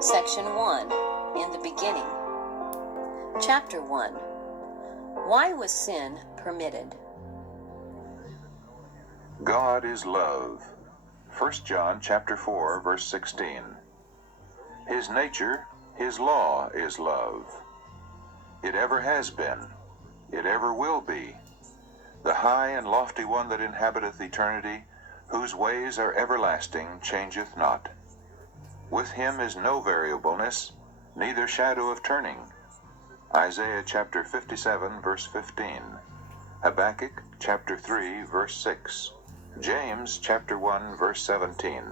Section 1. In the beginning. Chapter 1. Why was sin permitted? God is love. 1 John chapter 4, verse 16. His nature, his law is love. It ever has been. It ever will be. The high and lofty one that inhabiteth eternity, whose ways are everlasting, changeth not. With him is no variableness, neither shadow of turning. Isaiah chapter 57, verse 15. Habakkuk chapter 3, verse 6. James chapter 1, verse 17.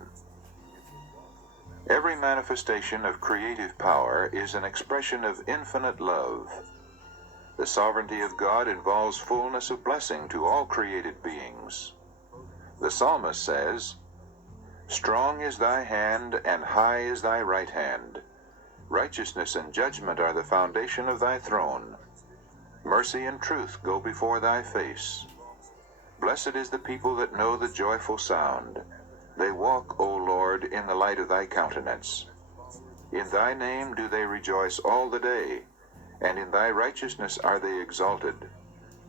Every manifestation of creative power is an expression of infinite love. The sovereignty of God involves fullness of blessing to all created beings. The psalmist says, "Strong is thy hand, and high is thy right hand. Righteousness and judgment are the foundation of thy throne. Mercy and truth go before thy face. Blessed is the people that know the joyful sound. They walk, O Lord, in the light of thy countenance. In thy name do they rejoice all the day, and in thy righteousness are they exalted.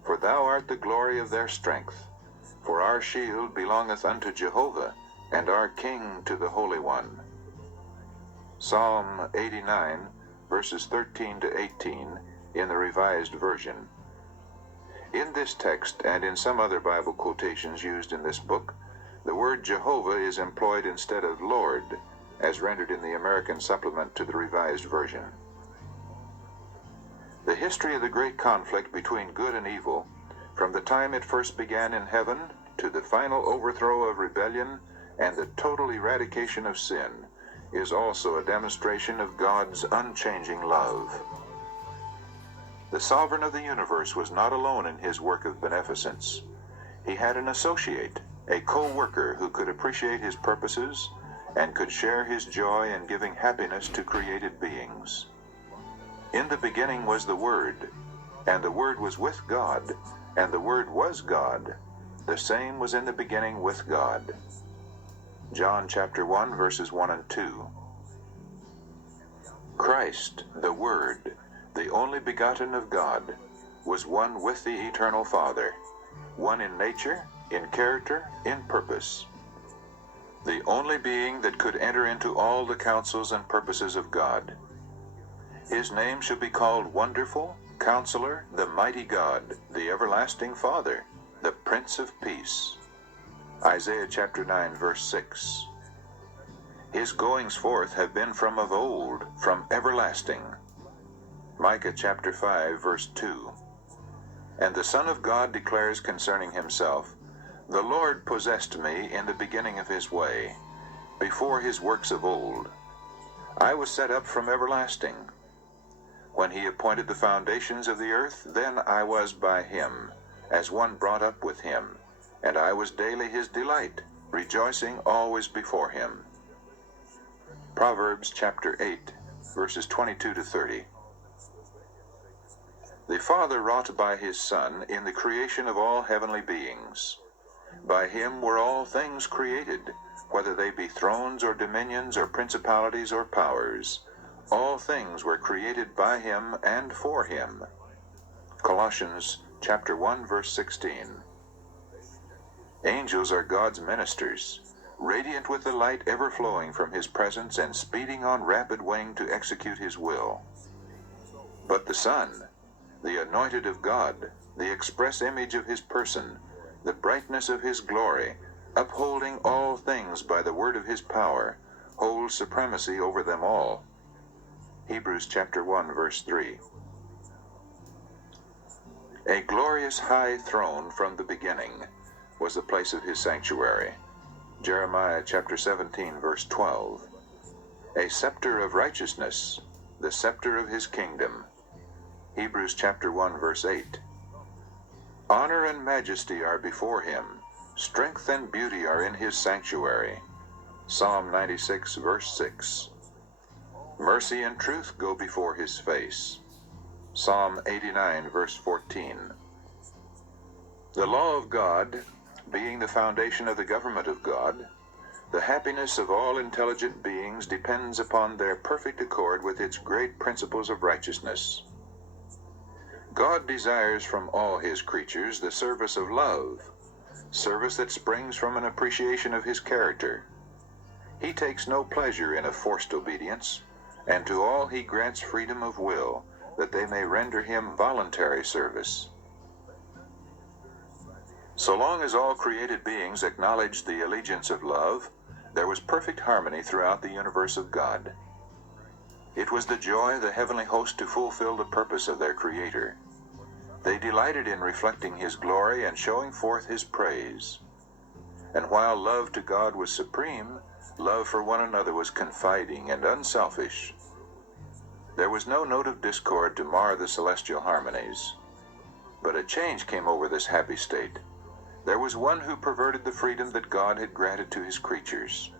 For thou art the glory of their strength. For our shield belongeth unto Jehovah, and our King to the Holy One." Psalm 89, verses 13 to 18, in the Revised Version. In this text, and in some other Bible quotations used in this book, the word Jehovah is employed instead of Lord, as rendered in the American supplement to the Revised Version. The history of the great conflict between good and evil, from the time it first began in heaven to the final overthrow of rebellion and the total eradication of sin, is also a demonstration of God's unchanging love. The sovereign of the universe was not alone in his work of beneficence. He had an associate, a co-worker who could appreciate his purposes and could share his joy in giving happiness to created beings. In the beginning was the Word, and the Word was with God, and the Word was God. The same was in the beginning with God. John chapter 1, verses 1 and 2. Christ, the Word, the only begotten of God, was one with the eternal Father, one in nature, in character, in purpose. The only being that could enter into all the counsels and purposes of God. His name shall be called Wonderful, Counselor, the Mighty God, the Everlasting Father, the Prince of Peace. Isaiah chapter 9, verse 6. His goings forth have been from of old, from everlasting. Micah chapter 5, verse 2. And the Son of God declares concerning himself, "The Lord possessed me in the beginning of his way, before his works of old. I was set up from everlasting. When he appointed the foundations of the earth, then I was by him, as one brought up with him, and I was daily his delight, rejoicing always before him." Proverbs chapter 8, verses 22 to 30. The Father wrought by his Son in the creation of all heavenly beings. By him were all things created, whether they be thrones or dominions or principalities or powers. All things were created by him and for him. Colossians chapter 1, verse 16. Angels are God's ministers, radiant with the light ever flowing from his presence and speeding on rapid wing to execute his will. But the Son, the anointed of God, the express image of his person, the brightness of his glory, upholding all things by the word of his power, holds supremacy over them all. Hebrews chapter 1, verse 3. A glorious high throne from the beginning was the place of his sanctuary. Jeremiah chapter 17, verse 12. A scepter of righteousness, the scepter of his kingdom. Hebrews chapter 1, verse 8. Honor and majesty are before him. Strength and beauty are in his sanctuary. Psalm 96, verse 6. Mercy and truth go before his face. Psalm 89, verse 14. The law of God, being the foundation of the government of God, The happiness of all intelligent beings depends upon their perfect accord with its great principles of righteousness. God desires from all his creatures the service of love, service that springs from an appreciation of his character. He takes no pleasure in a forced obedience, and to all he grants freedom of will, that they may render him voluntary service. So long as all created beings acknowledged the allegiance of love, there was perfect harmony throughout the universe of God. It was the joy of the heavenly host to fulfill the purpose of their Creator. They delighted in reflecting his glory and showing forth his praise. And while love to God was supreme, love for one another was confiding and unselfish. There was no note of discord to mar the celestial harmonies. But a change came over this happy state. There was one who perverted the freedom that God had granted to his creatures.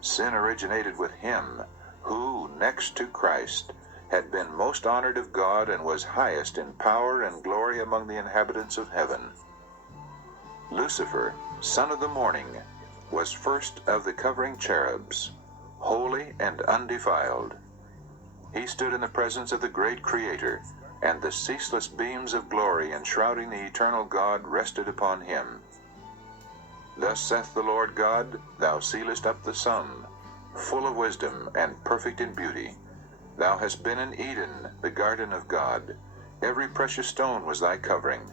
Sin originated with him, who, next to Christ, had been most honored of God and was highest in power and glory among the inhabitants of heaven. Lucifer, son of the morning, was first of the covering cherubs, holy and undefiled. He stood in the presence of the great Creator, and the ceaseless beams of glory enshrouding the eternal God rested upon him. Thus saith the Lord God, Thou sealest up the sum, full of wisdom and perfect in beauty. Thou hast been in Eden, the garden of God. Every precious stone was thy covering.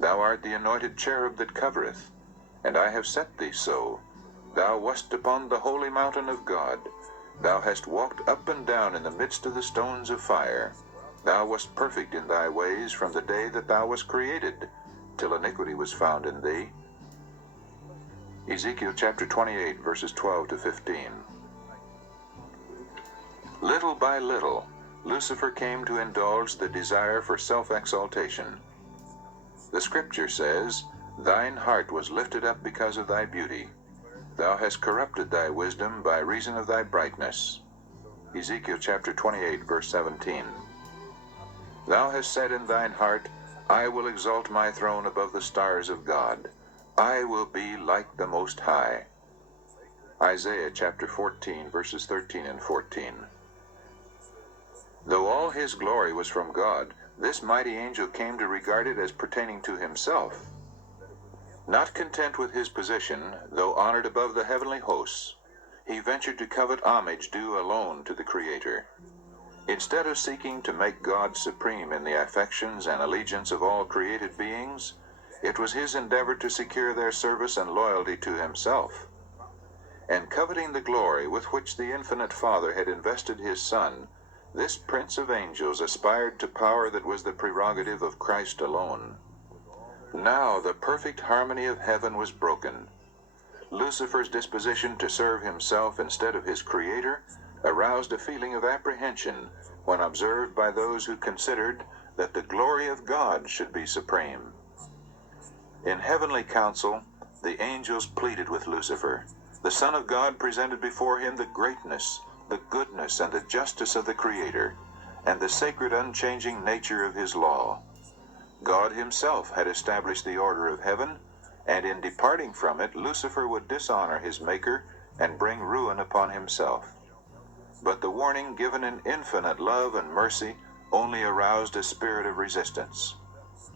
Thou art the anointed cherub that covereth, and I have set thee so. Thou wast upon the holy mountain of God. Thou hast walked up and down in the midst of the stones of fire. Thou wast perfect in thy ways from the day that thou wast created, till iniquity was found in thee. Ezekiel chapter 28, verses 12 to 15. Little by little, Lucifer came to indulge the desire for self-exaltation. The scripture says, Thine heart was lifted up because of thy beauty. Thou hast corrupted thy wisdom by reason of thy brightness. Ezekiel chapter 28, verse 17. Thou hast said in thine heart, I will exalt my throne above the stars of God. I will be like the Most High. Isaiah chapter 14, verses 13 and 14. Though all his glory was from God, this mighty angel came to regard it as pertaining to himself. Not content with his position, though honored above the heavenly hosts, he ventured to covet homage due alone to the Creator. Instead of seeking to make God supreme in the affections and allegiance of all created beings, it was his endeavor to secure their service and loyalty to himself. And coveting the glory with which the infinite Father had invested his Son, this prince of angels aspired to power that was the prerogative of Christ alone. Now the perfect harmony of heaven was broken. Lucifer's disposition to serve himself instead of his Creator aroused a feeling of apprehension when observed by those who considered that the glory of God should be supreme. In heavenly council, the angels pleaded with Lucifer. The Son of God presented before him the greatness, the goodness, and the justice of the Creator, and the sacred unchanging nature of his law. God himself had established the order of heaven, and in departing from it, Lucifer would dishonor his Maker and bring ruin upon himself. But the warning given in infinite love and mercy only aroused a spirit of resistance.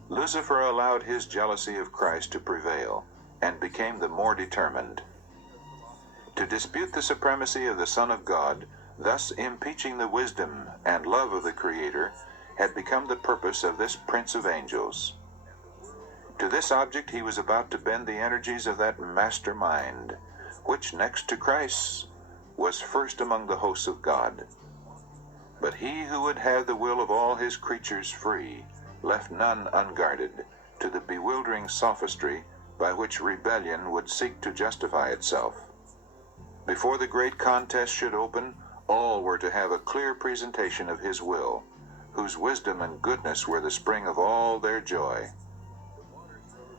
Lucifer allowed his jealousy of Christ to prevail, and became the more determined. To dispute the supremacy of the Son of God, thus impeaching the wisdom and love of the Creator, had become the purpose of this prince of angels. To this object he was about to bend the energies of that master mind, which next to Christ's was first among the hosts of God. But he who would have the will of all his creatures free left none unguarded to the bewildering sophistry by which rebellion would seek to justify itself. Before the great contest should open, all were to have a clear presentation of his will, whose wisdom and goodness were the spring of all their joy.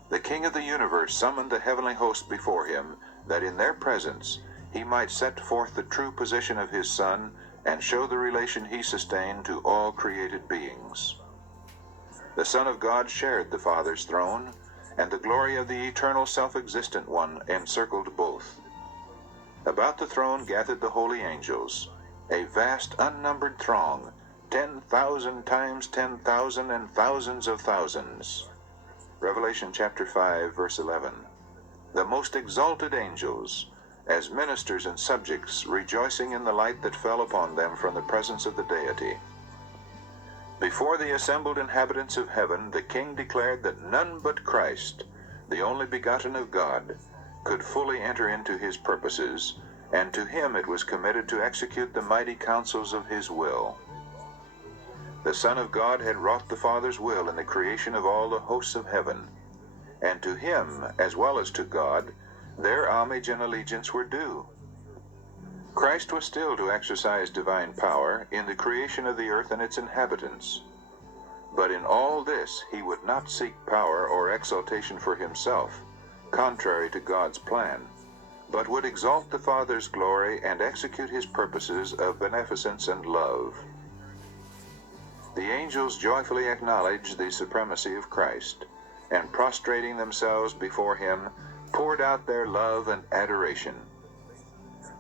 The King of the universe summoned the heavenly host before him, that in their presence he might set forth the true position of his Son and show the relation he sustained to all created beings. The Son of God shared the Father's throne, and the glory of the eternal self-existent one encircled both. About the throne gathered the holy angels, a vast unnumbered throng, 10,000 times 10,000 and thousands of thousands. Revelation chapter 5, verse 11. The most exalted angels, as ministers and subjects, rejoicing in the light that fell upon them from the presence of the deity. Before the assembled inhabitants of heaven, the King declared that none but Christ, the only begotten of God, could fully enter into his purposes, and to him it was committed to execute the mighty counsels of his will. The Son of God had wrought the Father's will in the creation of all the hosts of heaven, and to him, as well as to God, their homage and allegiance were due. Christ was still to exercise divine power in the creation of the earth and its inhabitants. But in all this he would not seek power or exaltation for himself, contrary to God's plan, but would exalt the Father's glory and execute his purposes of beneficence and love. The angels joyfully acknowledged the supremacy of Christ, and prostrating themselves before him, poured out their love and adoration.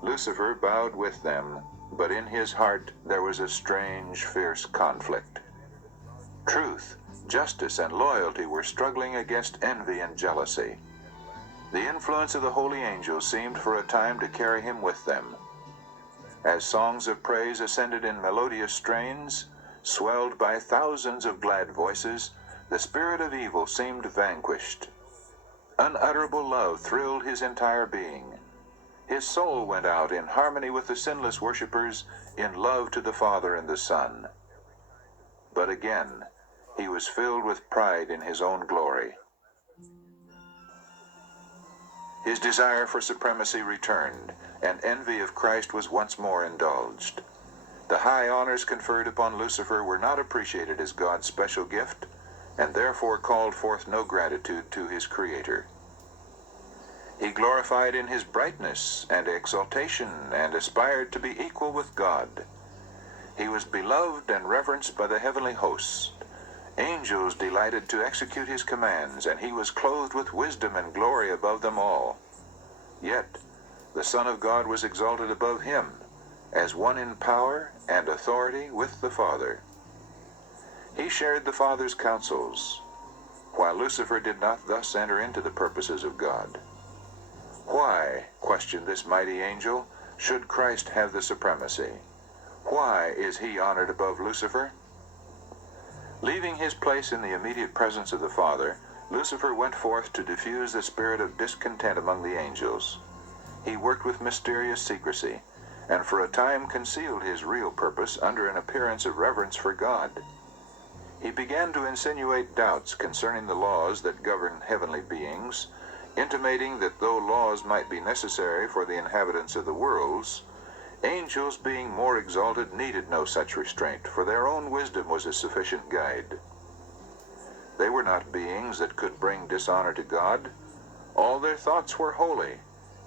Lucifer bowed with them, but in his heart there was a strange, fierce conflict. Truth, justice, and loyalty were struggling against envy and jealousy. The influence of the holy angels seemed for a time to carry him with them. As songs of praise ascended in melodious strains, swelled by thousands of glad voices, the spirit of evil seemed vanquished. Unutterable love thrilled his entire being. His soul went out in harmony with the sinless worshippers in love to the Father and the Son. But again, he was filled with pride in his own glory. His desire for supremacy returned, and envy of Christ was once more indulged. The high honors conferred upon Lucifer were not appreciated as God's special gift, and therefore called forth no gratitude to his Creator. He glorified in his brightness and exaltation, and aspired to be equal with God. He was beloved and reverenced by the heavenly hosts. Angels delighted to execute his commands, and he was clothed with wisdom and glory above them all. Yet, the Son of God was exalted above him, as one in power and authority with the Father. He shared the Father's counsels, while Lucifer did not thus enter into the purposes of God. Why, questioned this mighty angel, should Christ have the supremacy? Why is he honored above Lucifer? Leaving his place in the immediate presence of the Father, Lucifer went forth to diffuse the spirit of discontent among the angels. He worked with mysterious secrecy, and for a time concealed his real purpose under an appearance of reverence for God. He began to insinuate doubts concerning the laws that govern heavenly beings, intimating that though laws might be necessary for the inhabitants of the worlds, angels being more exalted needed no such restraint, for their own wisdom was a sufficient guide. They were not beings that could bring dishonor to God. All their thoughts were holy.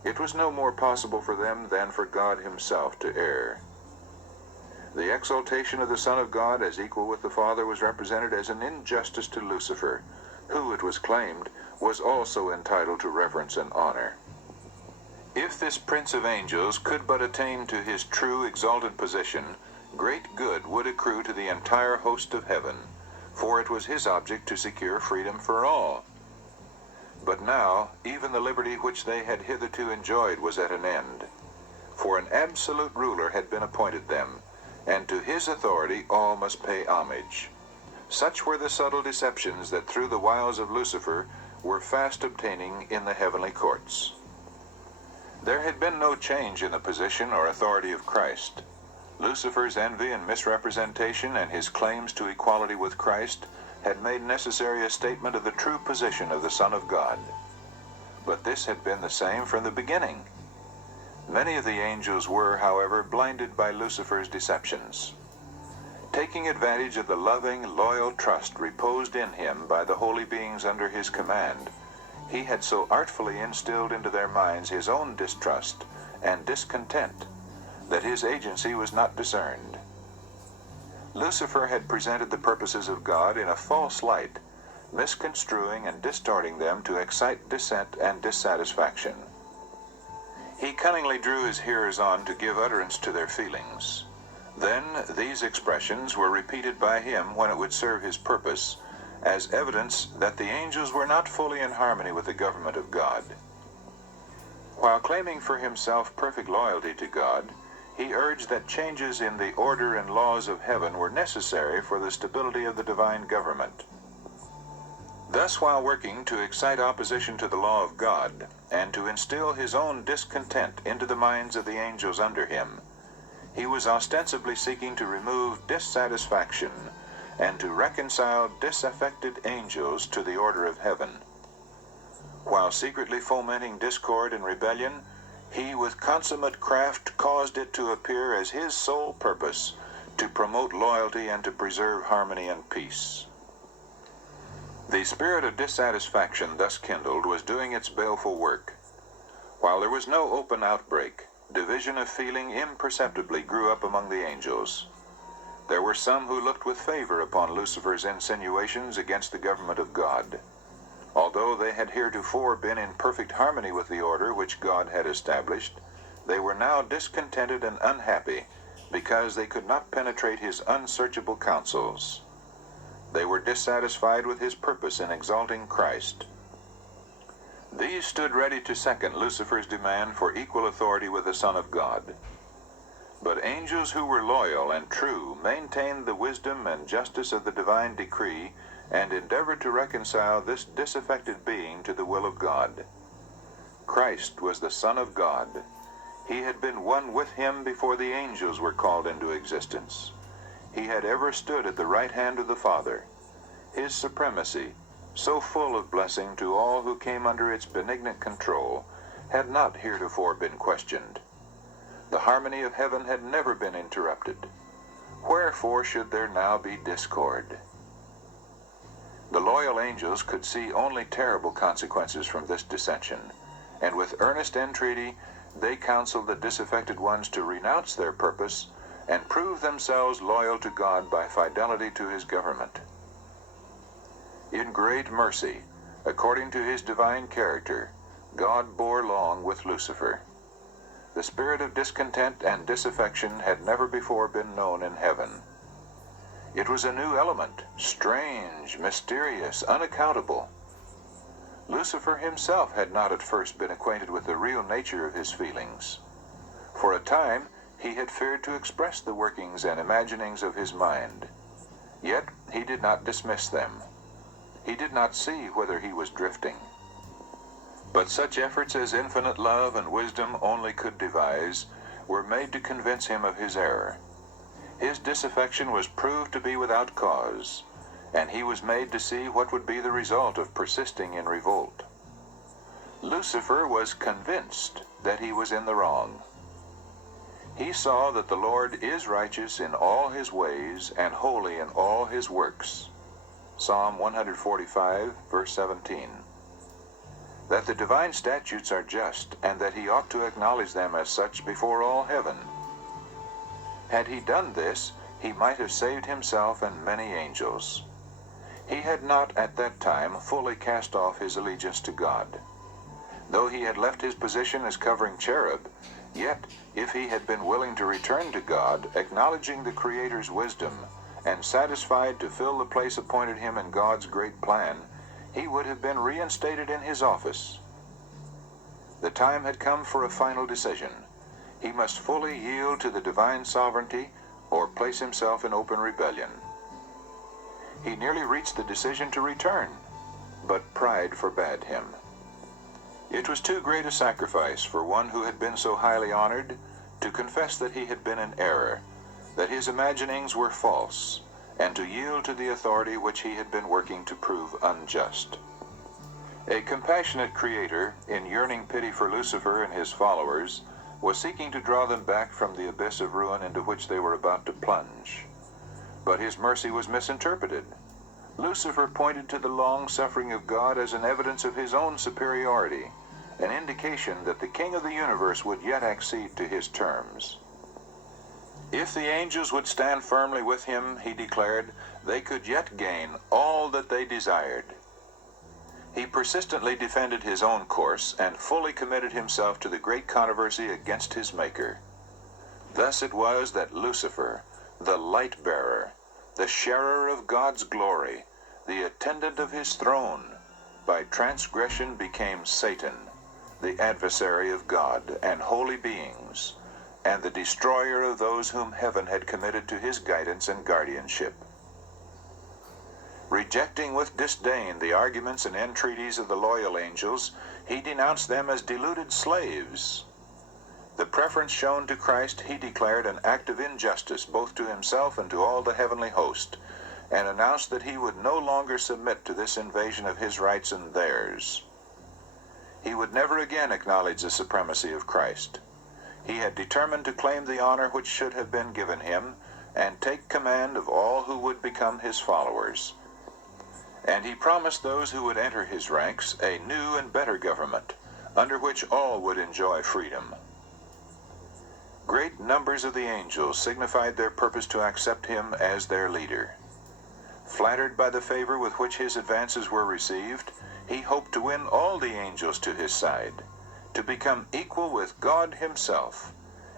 It was no more possible for them than for God himself to err. The exaltation of the Son of God as equal with the Father was represented as an injustice to Lucifer, who, it was claimed, was also entitled to reverence and honor. If this Prince of Angels could but attain to his true exalted position, great good would accrue to the entire host of heaven, for it was his object to secure freedom for all. But now, even the liberty which they had hitherto enjoyed was at an end, for an absolute ruler had been appointed them, and to his authority all must pay homage. Such were the subtle deceptions that through the wiles of Lucifer were fast obtaining in the heavenly courts. There had been no change in the position or authority of Christ. Lucifer's envy and misrepresentation and his claims to equality with Christ had made necessary a statement of the true position of the Son of God. But this had been the same from the beginning. Many of the angels were, however, blinded by Lucifer's deceptions. Taking advantage of the loving, loyal trust reposed in him by the holy beings under his command, he had so artfully instilled into their minds his own distrust and discontent that his agency was not discerned. Lucifer had presented the purposes of God in a false light, misconstruing and distorting them to excite dissent and dissatisfaction. He cunningly drew his hearers on to give utterance to their feelings. Then these expressions were repeated by him when it would serve his purpose, as evidence that the angels were not fully in harmony with the government of God. While claiming for himself perfect loyalty to God, he urged that changes in the order and laws of heaven were necessary for the stability of the divine government. Thus, while working to excite opposition to the law of God and to instill his own discontent into the minds of the angels under him, he was ostensibly seeking to remove dissatisfaction and to reconcile disaffected angels to the order of heaven. While secretly fomenting discord and rebellion, he with consummate craft caused it to appear as his sole purpose to promote loyalty and to preserve harmony and peace. The spirit of dissatisfaction thus kindled was doing its baleful work. While there was no open outbreak, division of feeling imperceptibly grew up among the angels. There were some who looked with favor upon Lucifer's insinuations against the government of God. Although they had heretofore been in perfect harmony with the order which God had established, they were now discontented and unhappy because they could not penetrate his unsearchable counsels. They were dissatisfied with his purpose in exalting Christ. These stood ready to second Lucifer's demand for equal authority with the Son of God. But angels who were loyal and true maintained the wisdom and justice of the divine decree and endeavored to reconcile this disaffected being to the will of God. Christ was the Son of God. He had been one with him before the angels were called into existence. He had ever stood at the right hand of the Father. His supremacy, so full of blessing to all who came under its benignant control, had not heretofore been questioned. The harmony of heaven had never been interrupted. Wherefore should there now be discord? The loyal angels could see only terrible consequences from this dissension, and with earnest entreaty they counseled the disaffected ones to renounce their purpose and prove themselves loyal to God by fidelity to his government. In great mercy, according to his divine character, God bore long with Lucifer. The spirit of discontent and disaffection had never before been known in heaven. It was a new element, strange, mysterious, unaccountable. Lucifer himself had not at first been acquainted with the real nature of his feelings. For a time, he had feared to express the workings and imaginings of his mind. Yet he did not dismiss them. He did not see whither he was drifting. But such efforts as infinite love and wisdom only could devise were made to convince him of his error. His disaffection was proved to be without cause, and he was made to see what would be the result of persisting in revolt. Lucifer was convinced that he was in the wrong. He saw that the Lord is righteous in all his ways and holy in all his works. Psalm 145, verse 17. That the divine statutes are just, and that he ought to acknowledge them as such before all heaven. Had he done this, he might have saved himself and many angels. He had not at that time fully cast off his allegiance to God. Though he had left his position as covering cherub, yet if he had been willing to return to God, acknowledging the Creator's wisdom, and satisfied to fill the place appointed him in God's great plan, he would have been reinstated in his office. The time had come for a final decision. He must fully yield to the divine sovereignty or place himself in open rebellion. He nearly reached the decision to return, but pride forbade him. It was too great a sacrifice for one who had been so highly honored to confess that he had been in error, that his imaginings were false, and to yield to the authority which he had been working to prove unjust. A compassionate Creator, in yearning pity for Lucifer and his followers, was seeking to draw them back from the abyss of ruin into which they were about to plunge. But his mercy was misinterpreted. Lucifer pointed to the long-suffering of God as an evidence of his own superiority, an indication that the King of the universe would yet accede to his terms. If the angels would stand firmly with him, he declared, they could yet gain all that they desired. He persistently defended his own course and fully committed himself to the great controversy against his Maker. Thus it was that Lucifer, the light-bearer, the sharer of God's glory, the attendant of his throne, by transgression became Satan, the adversary of God and holy beings, and the destroyer of those whom heaven had committed to his guidance and guardianship. Rejecting with disdain the arguments and entreaties of the loyal angels, he denounced them as deluded slaves. The preference shown to Christ he declared an act of injustice both to himself and to all the heavenly host, and announced that he would no longer submit to this invasion of his rights and theirs. He would never again acknowledge the supremacy of Christ. He had determined to claim the honor which should have been given him, and take command of all who would become his followers. And he promised those who would enter his ranks a new and better government, under which all would enjoy freedom. Great numbers of the angels signified their purpose to accept him as their leader. Flattered by the favor with which his advances were received, he hoped to win all the angels to his side, to become equal with God himself,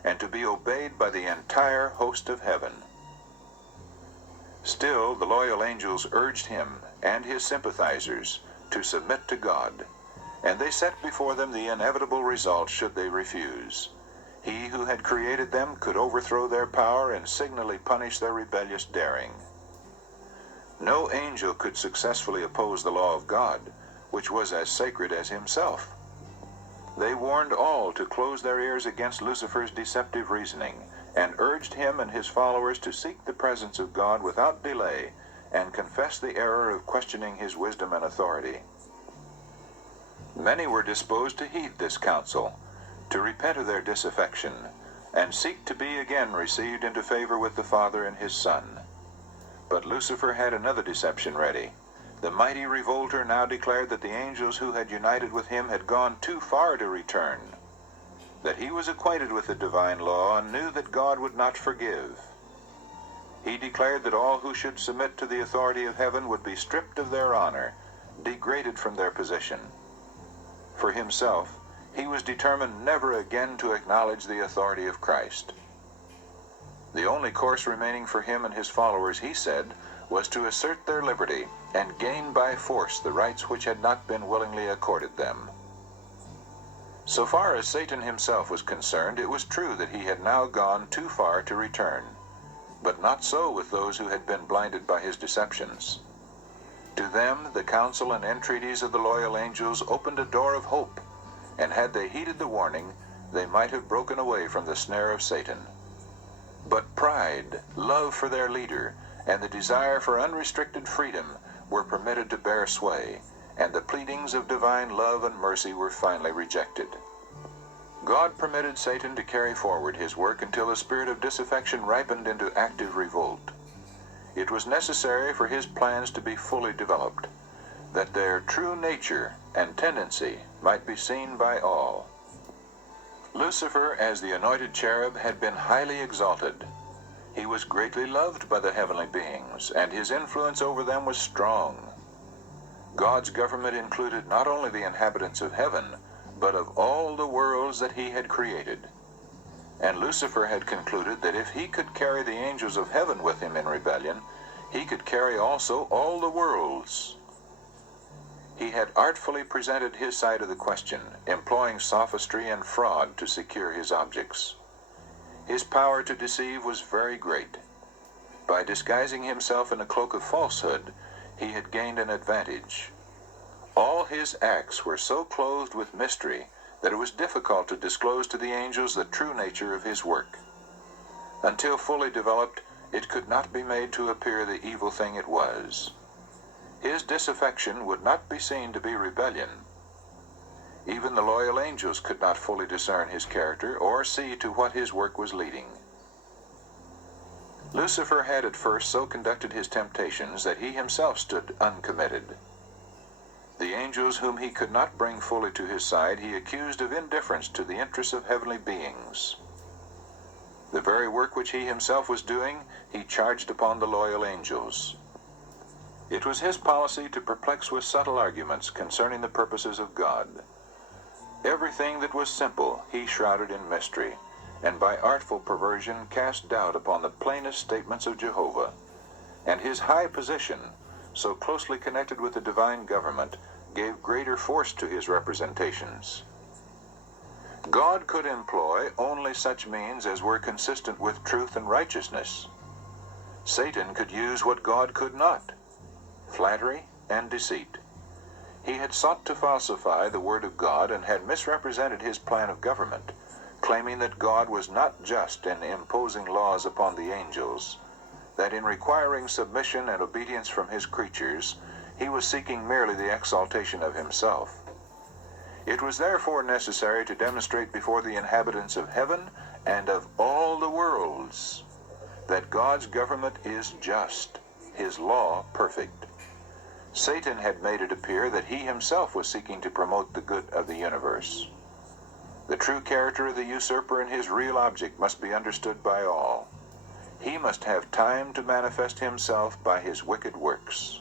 and to be obeyed by the entire host of heaven. Still, the loyal angels urged him and his sympathizers to submit to God, and they set before them the inevitable result should they refuse. He who had created them could overthrow their power and signally punish their rebellious daring. No angel could successfully oppose the law of God, which was as sacred as himself. They warned all to close their ears against Lucifer's deceptive reasoning, and urged him and his followers to seek the presence of God without delay, and confess the error of questioning his wisdom and authority. Many were disposed to heed this counsel, to repent of their disaffection, and seek to be again received into favor with the Father and his Son. But Lucifer had another deception ready. The mighty revolter now declared that the angels who had united with him had gone too far to return, that he was acquainted with the divine law and knew that God would not forgive. He declared that all who should submit to the authority of heaven would be stripped of their honor, degraded from their position. For himself, he was determined never again to acknowledge the authority of Christ. The only course remaining for him and his followers, he said, was to assert their liberty and gain by force the rights which had not been willingly accorded them. So far as Satan himself was concerned, it was true that he had now gone too far to return, but not so with those who had been blinded by his deceptions. To them, the counsel and entreaties of the loyal angels opened a door of hope, and had they heeded the warning, they might have broken away from the snare of Satan. But pride, love for their leader, and the desire for unrestricted freedom were permitted to bear sway, and the pleadings of divine love and mercy were finally rejected. God permitted Satan to carry forward his work until the spirit of disaffection ripened into active revolt. It was necessary for his plans to be fully developed, that their true nature and tendency might be seen by all. Lucifer, as the anointed cherub, had been highly exalted. He was greatly loved by the heavenly beings, and his influence over them was strong. God's government included not only the inhabitants of heaven, but of all the worlds that he had created. And Lucifer had concluded that if he could carry the angels of heaven with him in rebellion, he could carry also all the worlds. He had artfully presented his side of the question, employing sophistry and fraud to secure his objects. His power to deceive was very great. By disguising himself in a cloak of falsehood, he had gained an advantage. All his acts were so clothed with mystery that it was difficult to disclose to the angels the true nature of his work. Until fully developed, it could not be made to appear the evil thing it was. His disaffection would not be seen to be rebellion. Even the loyal angels could not fully discern his character or see to what his work was leading. Lucifer had at first so conducted his temptations that he himself stood uncommitted. The angels whom he could not bring fully to his side he accused of indifference to the interests of heavenly beings. The very work which he himself was doing, he charged upon the loyal angels. It was his policy to perplex with subtle arguments concerning the purposes of God. Everything that was simple he shrouded in mystery, and by artful perversion cast doubt upon the plainest statements of Jehovah. And his high position, so closely connected with the divine government, gave greater force to his representations. God could employ only such means as were consistent with truth and righteousness. Satan could use what God could not: flattery and deceit. He had sought to falsify the word of God and had misrepresented his plan of government, claiming that God was not just in imposing laws upon the angels, that in requiring submission and obedience from his creatures, he was seeking merely the exaltation of himself. It was therefore necessary to demonstrate before the inhabitants of heaven and of all the worlds that God's government is just, his law perfect. Satan had made it appear that he himself was seeking to promote the good of the universe. The true character of the usurper and his real object must be understood by all. He must have time to manifest himself by his wicked works.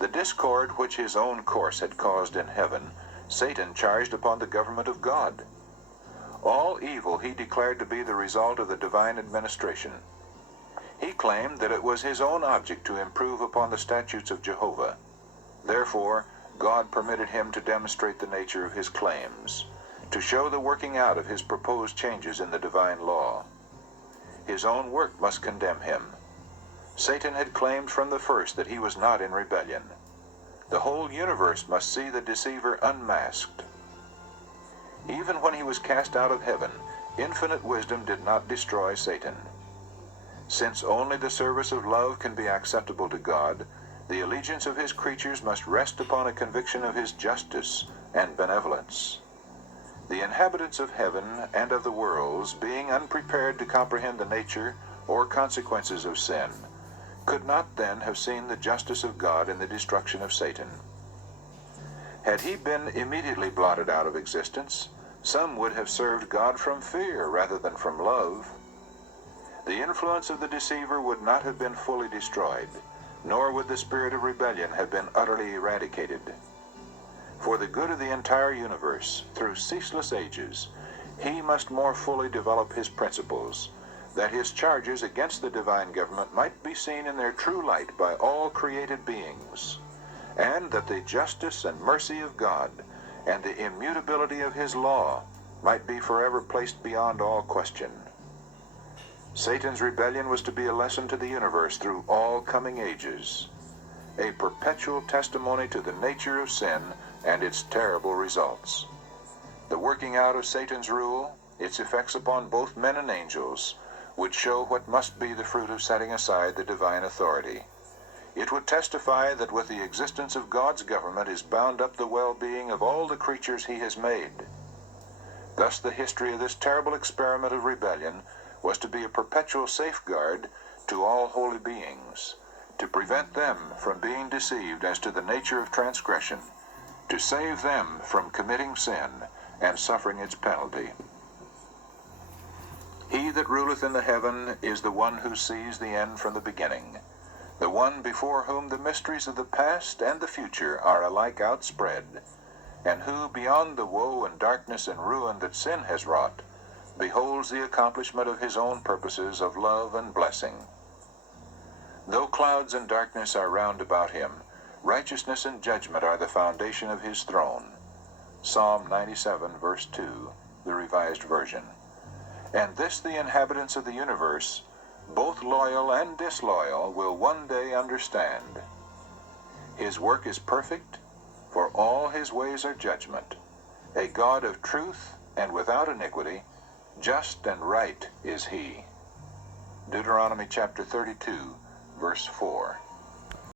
The discord which his own course had caused in heaven, Satan charged upon the government of God. All evil he declared to be the result of the divine administration. He claimed that it was his own object to improve upon the statutes of Jehovah. Therefore, God permitted him to demonstrate the nature of his claims, to show the working out of his proposed changes in the divine law. His own work must condemn him. Satan had claimed from the first that he was not in rebellion. The whole universe must see the deceiver unmasked. Even when he was cast out of heaven, infinite wisdom did not destroy Satan. Since only the service of love can be acceptable to God, the allegiance of his creatures must rest upon a conviction of his justice and benevolence. The inhabitants of heaven and of the worlds, being unprepared to comprehend the nature or consequences of sin, could not then have seen the justice of God in the destruction of Satan. Had he been immediately blotted out of existence, some would have served God from fear rather than from love. The influence of the deceiver would not have been fully destroyed, nor would the spirit of rebellion have been utterly eradicated. For the good of the entire universe, through ceaseless ages, he must more fully develop his principles, that his charges against the divine government might be seen in their true light by all created beings, and that the justice and mercy of God and the immutability of his law might be forever placed beyond all question. Satan's rebellion was to be a lesson to the universe through all coming ages, a perpetual testimony to the nature of sin and its terrible results. The working out of Satan's rule, its effects upon both men and angels, would show what must be the fruit of setting aside the divine authority. It would testify that with the existence of God's government is bound up the well-being of all the creatures he has made. Thus the history of this terrible experiment of rebellion was to be a perpetual safeguard to all holy beings, to prevent them from being deceived as to the nature of transgression, to save them from committing sin and suffering its penalty. He that ruleth in the heaven is the one who sees the end from the beginning, the one before whom the mysteries of the past and the future are alike outspread, and who, beyond the woe and darkness and ruin that sin has wrought, beholds the accomplishment of his own purposes of love and blessing. Though clouds and darkness are round about him, righteousness and judgment are the foundation of his throne. Psalm 97, verse 2, the Revised Version. And this the inhabitants of the universe, both loyal and disloyal, will one day understand. His work is perfect, for all his ways are judgment. A God of truth and without iniquity, just and right is he. Deuteronomy chapter 32, verse 4.